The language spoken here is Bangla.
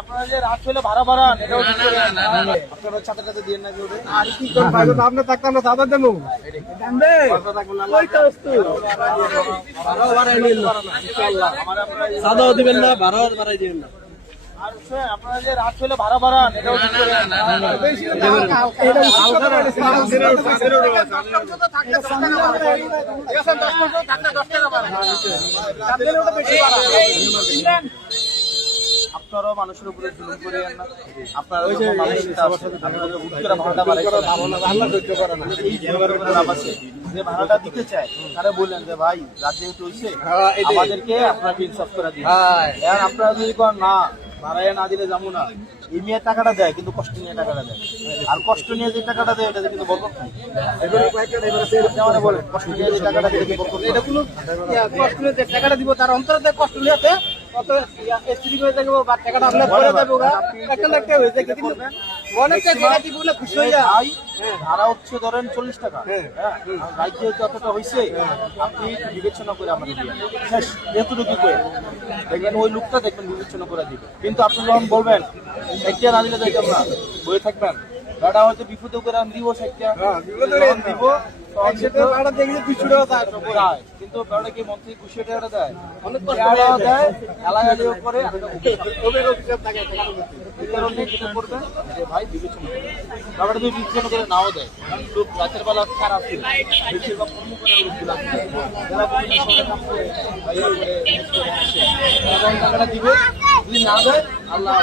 আপনারা যে রাত হলে ভাড়া বাড়ান এটাও ঠিক করে আপনারা ছাতা টাতে দিয়ে না কেউ আর কি কোন ভাই তো আপনি থাকতাম না সাদা দেবো জানবে ওই তো বস্তু ভাড়া বাড়াই নিন ইনশাআল্লাহ সাদাও দিবেন না ভাড়াও বাড়াই দিবেন না আর আপনারা যে রাত হলে ভাড়া বাড়ান এটাও ঠিক করে আপনারাও মানুষের উপরে জুলুম করিয়েন না। আপনারা ভাড়াটা এই লাভ আছে যে ভাড়াটা দিতে চায় তারা বললেন যে ভাই রাত যেহেতু হয়েছে আমাদেরকে আপনাকে ইনসাফ করে দিন। আর আপনারা যদি না ভাড়ায় না দিলে যাবো না, এই নিয়ে টাকাটা দেয় কিন্তু কষ্ট নিয়ে টাকাটা দেয়, আর কষ্ট নিয়ে যে টাকাটা দেয় এটা কিন্তু বরকত নাই। বলেন কষ্ট নিয়ে যে টাকাটা দেয় এটা কোনো কষ্ট নিয়ে যে টাকাটা দিব তার অন্তর কষ্ট নিয়ে কত স্ত্রী হয়ে যাবো বা টাকাটা আপনার পরে যাবো একটা একটা হয়ে যায় কিন্তু অনেকটা টাকা দিব না খুশি হয়ে যায়। ভাড়া হচ্ছে ধরেন 40 টাকা, রাজ্যে যতটা হয়েছে আপনি বিবেচনা করে আমাদের শেষ এতটুকু করে দেখবেন ওই লোকটা দেখবেন বিবেচনা করে দিবে। কিন্তু আপনি যখন বলবেন সাইটটা না দিলে যাইতাম না বয়ে থাকবেন, গাড়া হয়তো বিপদে করে আমি দিব সাইটটা দিব কিন্তু কি মন্ত্রী খুশি টাকাটা দেয় অনেক দেয় এলাগালিও করে করবেন যে ভাই বিবেচনা করে ব্যাপারটা যদি বিবেচনা করে নাও দেয় লোক রাতের বেলা খারাপ ছিল বেশিরভাগ কর্ম করে টাকাটা দিবে, যদি না দেয় আল্লাহ